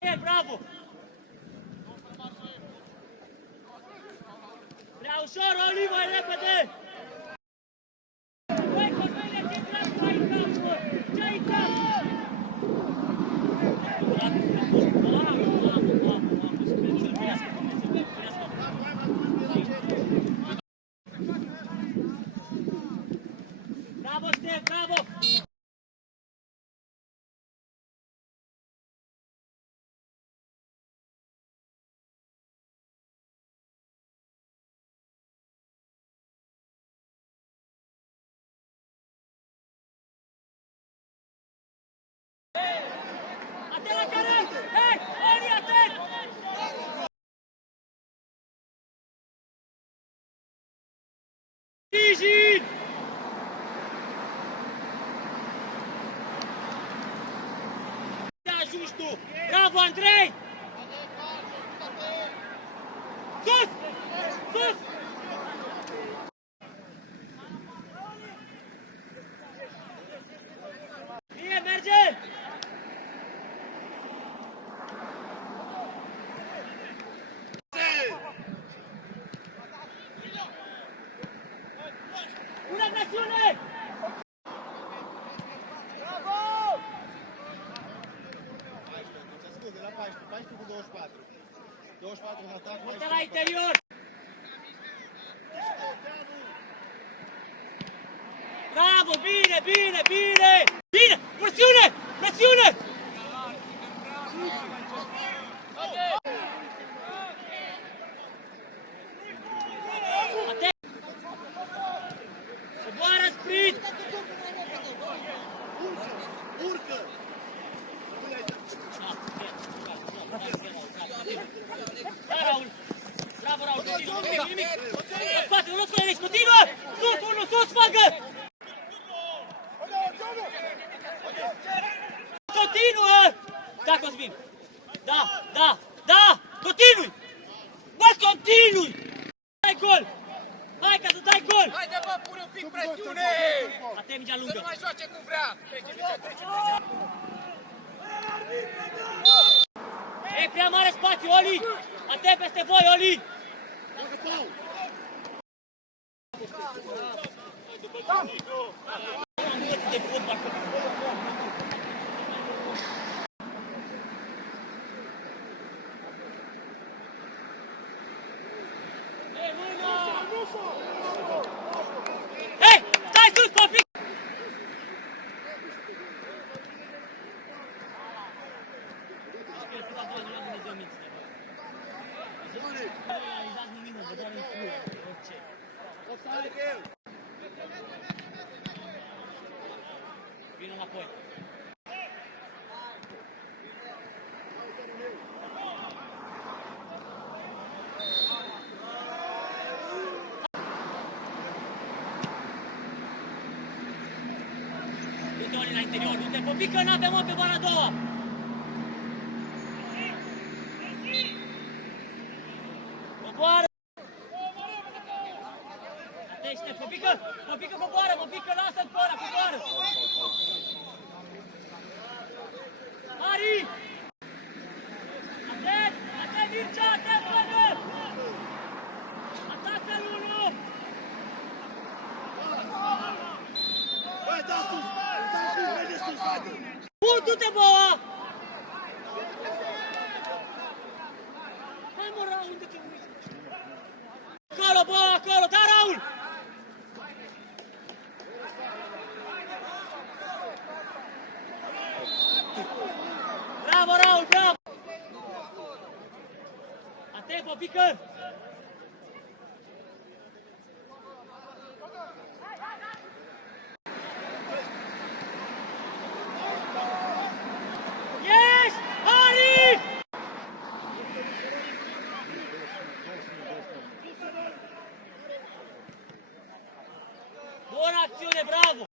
Bravo! Prea ușor, Oli, mai repede! Băi, Cornelia, ce dracu ai în capul? Ce ai în capul? Bravo, Ștef, bravo! Atent la teren! Hei, Oli, atent! Sprijin! Te ajungi tu! Bravo, Andrei! Sus! Sus! Bine, merge! Bună presiune! Bravo! Scuze, la 14, 14 cu 24. 24 în atac, Uite la interior! Bravo, bine, bine, bine! Bine! Presiune! Presiune! Atent! Coboară sprint! Urcă! Da, Raul! Bravo, Raul! Nimic! În spate, nu scoate aici! Continuă! Sus, unul, sus, fagă! Continuă! Da, Cosmin! Da, da, da! Continui! Bă, continui! Dai gol! Hai ca să dai gol! Haide, bă, pune un pic presiune! Atent, mingea Să nu lungă! mai joace cum vrea! Trece, trece! E prea mare spațiu, Oli! Atent peste voi, Oli! De fotbal. Hei, stai sus, papi! Vino înapoi. Du-te, Oli, la interior, du-te, Popică, n-avem o pe bara a doua! Coboară! Atește, Popică! Popică, coboară! Popică, lasă-l pe ăla, coboară! Mari! Atent! Atent, Mircea! Atent, plăgă! Atacă-l unul! Băi, da sus! Da sus, merge sus, haide! Du-te, boa! Hai, mă, Raul, unde-te uiți? Acolo, boa, acolo! Da, Raul! Bravo, Raul, bravo! Atent, Popică! Yes! Ari! Bună acțiune, bravo!